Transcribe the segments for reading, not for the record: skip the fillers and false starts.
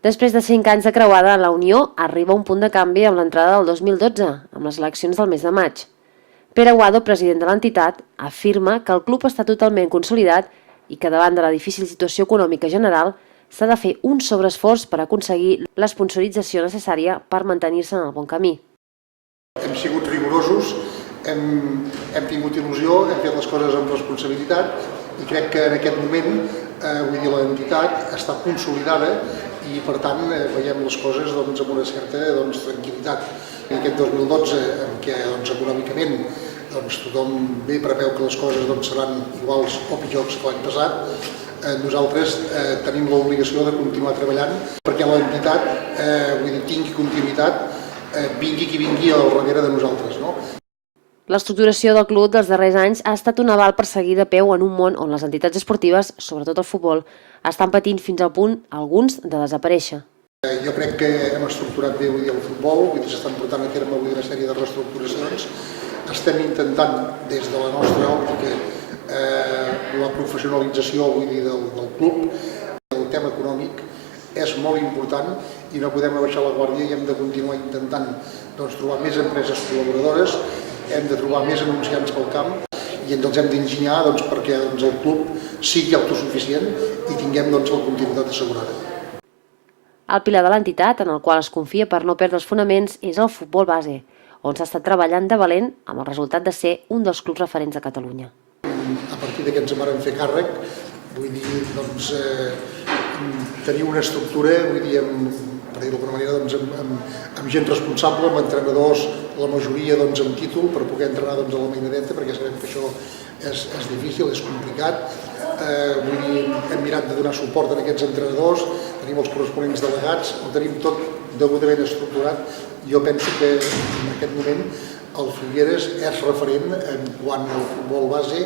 Després de 5 anys de creuada, la Unió arriba a un punt de canvi amb l'entrada del 2012, amb les eleccions del mes de maig. Pere Aguado, president de l'entitat, afirma que el club està totalment consolidat i que davant de la difícil situació econòmica general s'ha de fer un sobreesforç per aconseguir l'esponsorització necessària per mantenir-se en el bon camí. Hem sigut rigorosos, hem tingut il·lusió, hem fet les coses amb responsabilitat i crec que en aquest moment l'entitat està consolidada i per tant veiem les coses amb una certa tranquil·litat. En aquest 2012, en què econòmicament tothom bé preveu que les coses seran iguals o pitjors que l'any passat, nosaltres tenim l'obligació de continuar treballant perquè l'entitat tingui continuïtat, vingui qui vingui al darrere de nosaltres. L'estructuració del club dels darrers anys ha estat un aval per seguir de peu en un món on les entitats esportives, sobretot el futbol, estan patint fins al punt, alguns, de desaparèixer. Jo crec que hem estructurat bé el futbol, s'estan portant a terme una sèrie de reestructuracions. Estem intentant, des de la nostra òptica, la professionalització del club. El tema econòmic és molt important i no podem abaixar la guàrdia i hem de continuar intentant trobar més empreses col·laboradores, hem de trobar més anunciants pel camp i ens els hem d'enginyar perquè el club sigui autosuficient i tinguem la continuïtat assegurada. El pilar de l'entitat, en el qual es confia per no perdre els fonaments, és el futbol base, on s'ha estat treballant de valent amb el resultat de ser un dels clubs referents a Catalunya. A partir que ens en vam fer càrrec, tenir una estructura, per dir-ho d'alguna manera, amb gent responsable, amb entrenadors, la majoria amb títol, per poder entrenar a la mainadeta, perquè sabem que això és difícil, és complicat. Hem mirat de donar suport a aquests entrenadors, tenim els corresponents delegats, ho tenim tot degudament estructurat. Jo penso que en aquest moment el Figueres és referent en quant al futbol base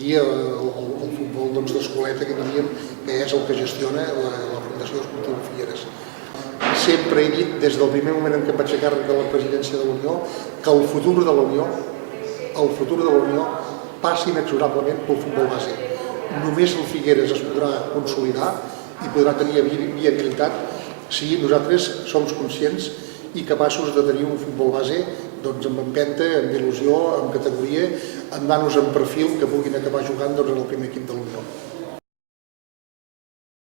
i el futbol d'escoleta, que diríem que és el que gestiona la Fundació Esportiva Figueres. Sempre he dit, des del primer moment en què em vaig fer càrrec de la presidència de la Unió, que el futur de la Unió passa inexorablement pel futbol base. Només el Figueres es podrà consolidar i podrà tenir viabilitat si nosaltres som conscients i capaços de tenir un futbol base amb empenta, amb il·lusió, amb categoria, amb nanos en perfil que puguin acabar jugant en el primer equip de la Unió.